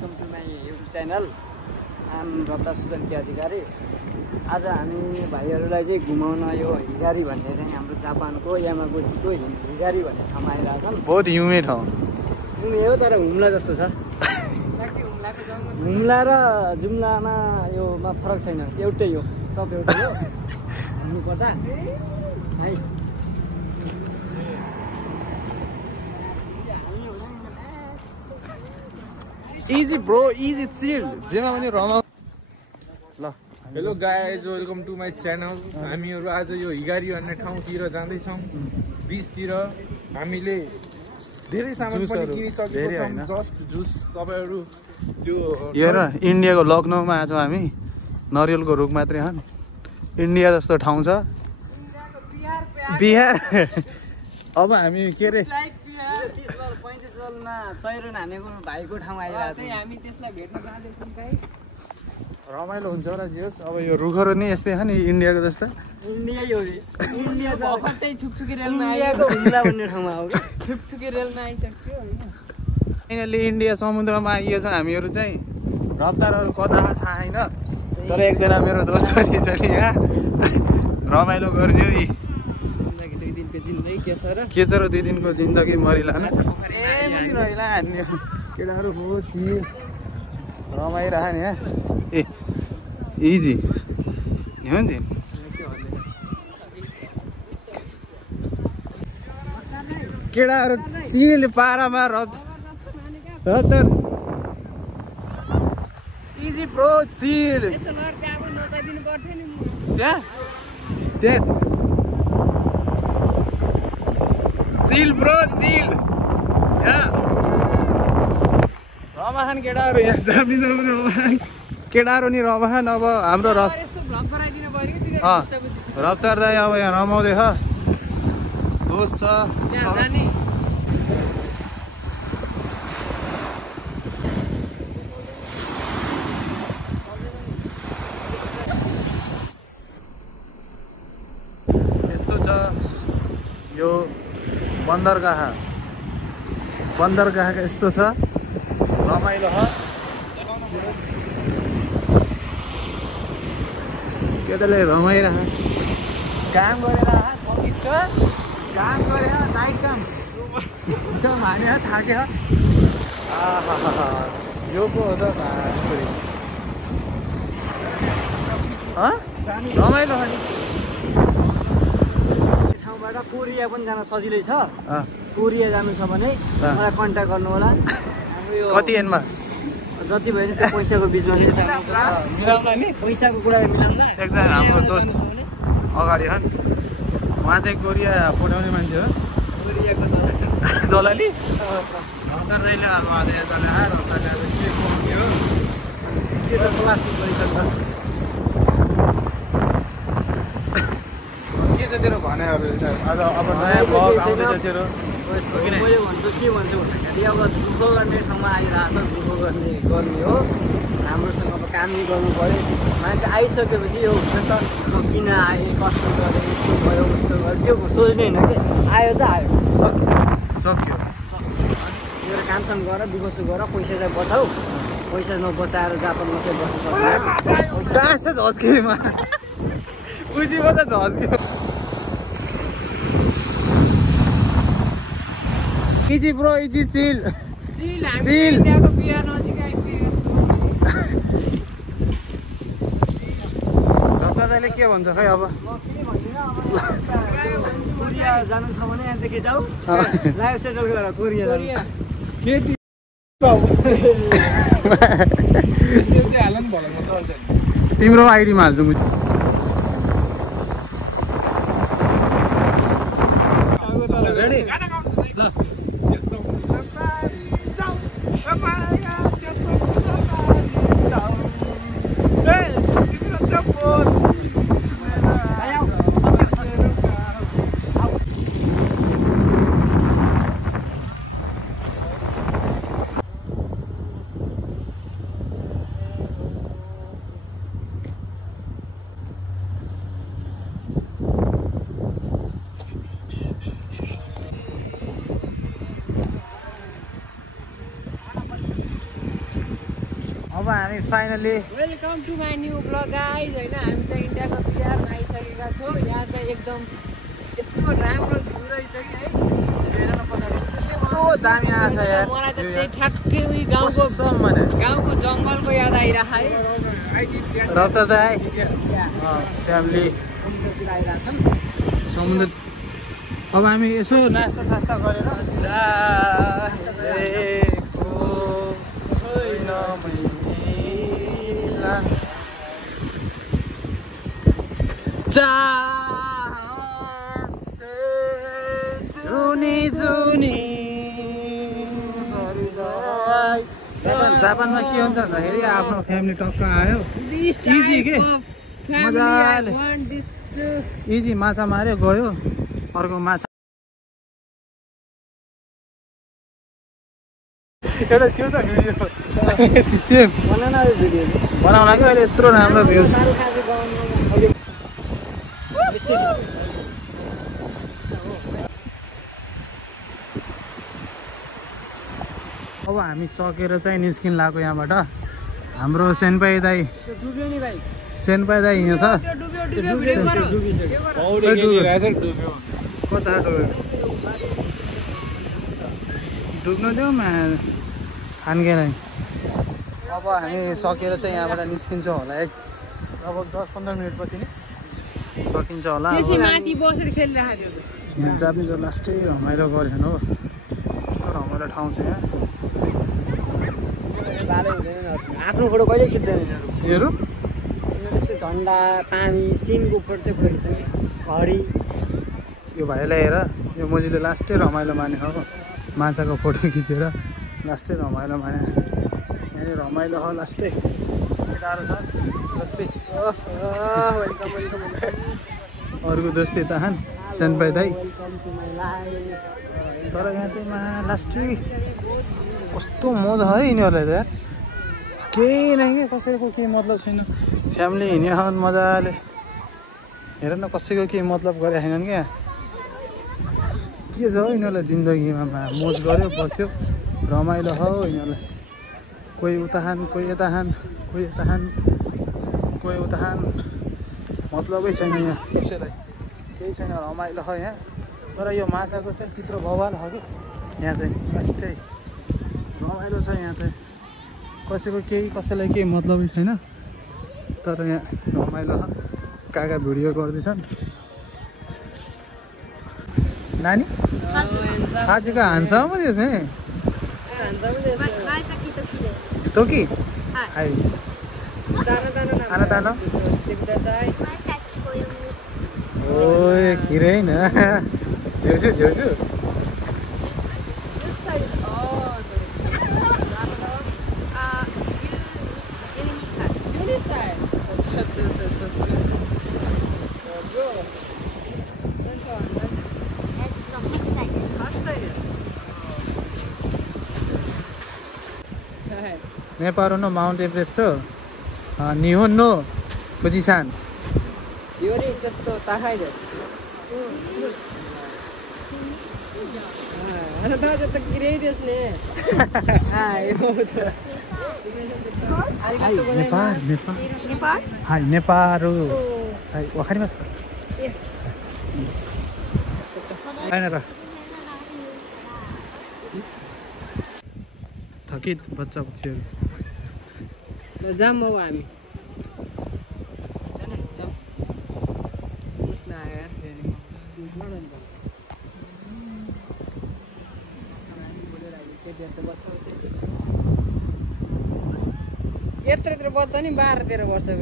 Welcome to my YouTube channel. आम रत्ता सुजन के अधिकारी। आज हामी भाइहरूलाई चाहिँ घुमाउन यो हिगारी भन्ने चाहिँ हाम्रो जापानको यामागुचीको हिगारी भन्ने ठाउँमा आइरहेछन्। बहुत युमे ठाउँ। युमे हो तर हुम्ला जस्तो छ। हुम्ला र जुम्लामा योमा फरक छैन, एउटै हो, सब एउटै हो। हुनुपर्छ है। इजी ब्रो, इजी चिल, जेमा पनि रमाउ। ल hello guys, welcome to my channel. हामीहरू आज यो हिगारी भन्ने ठाउँतिर जाँदैछौँ। बिचतिर हामीले धेरै सामान पनि किनिसकेको छौँ। जस्ट जुस तपाईहरू त्यो हेर, इन्डियाको लखनऊमा आज हामी नरिवलको रुख मात्रै हन्। इन्डिया जस्तो ठाउँ छ बिहार। अब हामी के अरे 35 सालमा सैरन हानेको भाइको ठाउँ आइरहेको छ। हामी त्यसलाई भेट्न जाँदैछौँ। कहीँ रमाइलो हुन्छ होला जियोस्। अब यो रुखहरू नि यस्तै छ नि इन्डियाको जस्तो। इन्डिया यो इन्डिया भर्खरै छुकछुकी रेलमा आइएको हुम्ला भन्ने ठाउँमा हो। छुकछुकी रेलमा आइसक्यो होइन। फाइनली इन्डिया समुद्रमा आइएछ। हामीहरू चाहिँ रफ्तारहरू कता थाहा छैन, तर एकजना मेरो दोस्त पनि छ नि यहाँ। रमाइलो गर्छु है। के छ र 2 दिनको जिन्दगी मरिलान रहिला हान्ने केटाहरू हो चिज रमाइरह नि यहाँ। ए इजी हुन्छ केटाहरू चिल पारामा रफ्तार इजी ब्रो चिल। त्यहाँ चिल ब्रो चिल। रमाहान केटाहरू यहाँ जापानिज रमाहान केटाहरू नि रमाहान। अब हाम्रो रफ्तार दाइ अब यहाँ रमाउँदैछ। दोस्त छ यस्तो छ यो बन्दरगाह यस्तो छ, रमाइलो छ। केटाले रमाइरह काम गरेर बगीच काम गरेर नाइट काम एकदम हाने थाके यो पो हो त रमाइलो छ नि। ठाउँबाट कोरिया पनि जान सजिलै छ। कोरिया जानु छ भने मलाई कन्ट्याक्ट गर्नु होला। हाम्रो यो कति एनमा जति भयो नि त्यो पैसाको बिचमा मिलाउँला नि। पैसाको कुरा मिलाउँदा एकजना हाम्रो दोस्त अगाडि छन्, उहाँ चाहिँ कोरिया पठाउने मान्छे हो। कोरियाको दलाली रफ्तारले अब आज यताले आएर रफ्तारले अब के हो के त प्लास्टिक गरिसक्छ। के त तेरो भनाइहरू आज अब नयाँ ब्लग आउँदैछ तेरो। मैले भन्छु के भन्छु भन्दाखेरि अब दुःख गर्ने ठाउँमा आइरहेको छ। दुःख गर्ने हो, राम्रोसँग अब काम नै गर्नु पऱ्यो। मान्छे आइसकेपछि यो हुन्छ त किन आएँ, कस्तो गरेँ, यस्तो भयो उस्तो गरेँ त्यो सोच्ने होइन कि आयो त आयो, सक्यो। मेरो कामसाम गर, दुःख सुख गर, पैसा चाहिँ बचाऊ। पैसा नबचाएर जापानमा चाहिँ बस्नु पर्छ। कहाँ छ झस्केमा उजीमा त झस्क्यो। इजी ब्रो इजी चिल चिल। रफ्तारले के भन्छ खै अब कोरिया जानु छ भने यहाँदेखि जाऊ लाइफ सेटल गरेर कोरिया तिम्रो आइडीमा हाल्छु। अब हामी finally welcome to my new blog guys होइन हामी चाहिँ इन्डियाको बिहार आइसकेका छौँ यहाँ चाहिँ एकदम यस्तो राम्रो भ्यू रहेछ कि है कस्तो दामी आछ यार मलाई त त्यही ठ्याक्कै उही गाउँको जङ्गलको याद आइरहेको है रक्त दाइ फ्यामिली समुद्र अब हामी यसो नास्ता सास्ता गरेर जापानमा के हुन्छ भन्दाखेरि आफ्नो फ्यामिली टक्क आयो इजी के मजाले इजी माछा मार्यो गयो अर्को माछा एउटा थियो त भिडियो सेम बनाउन कि अहिले यत्रो राम्रो भ्यू अब हामी सकेर चाहिँ निस्किन लाग्यो यहाँबाट हाम्रो सेनपाई दाई दाई हिँड्यो छ कता डुब्नु दिउँ खानके नै अब हामी सकेर चाहिँ यहाँबाट निस्किन्छौँ होला लगभग 10-15 मिनटपछि नै सकिन्छ होला यहाँ जापानिज लास्टै रमाइलो गरेन हो यस्तो रमाइलो ठाउँ छ यहाँ आफ्नो फोटो कहिले खिच्दैन यिनीहरू यस्तो झन्डा पानी सिनको फोटो चाहिँ घडी यो भाइलाई हेर यो मजीले लास्टै रमाइलो माने हो माछाको फोटो खिचेर लास्टै रमाइलो माने यहाँनिर रमाइलो हो लास्टै केटाहरू छ जस्तै अरूको जस्तै ताहान सेनपाई दाई तर यहाँ चाहिँ लास्टै कस्तो मजा है यिनीहरूलाई त केही नै के कसैको केही मतलब छैन फ्यामिली हिँड्यो मजाले हेर न कसैको केही मतलब गरेका छैनन् क्या के छ हौ यिनीहरूलाई जिन्दगीमा मोज गऱ्यो बस्यो रमाइलो हो यिनीहरूलाई कोही उता खान कोही यता खान कोही यता खान कोही उता खान मतलबै छैन यहाँ कसैलाई केही छैन रमाइलो हो यहाँ तर यो माछाको चाहिँ चित्र बवाल हो कि यहाँ चाहिँ लास्टै रमाइलो छ यहाँ चाहिँ कसैको केही कसैलाई केही मतलबै छैन तर यहाँ रमाइलो हो काका भिडियो गर्दैछन् नानी आज का हान्सा पो त्यसले तो कि हाय आना तानो ओए खिरै न झेउझु झेउझु Nepal no Mount Everest Nihon no Fujisan 요리 저또 따하이데 아나다 저또 기레이데스네 Nepal हाय नेपाल हाय वखारिमास हैन र थकित बच्चा बच्चीहरु जाम हो हामी यत्रो बच्चा नि 12-13 वर्षको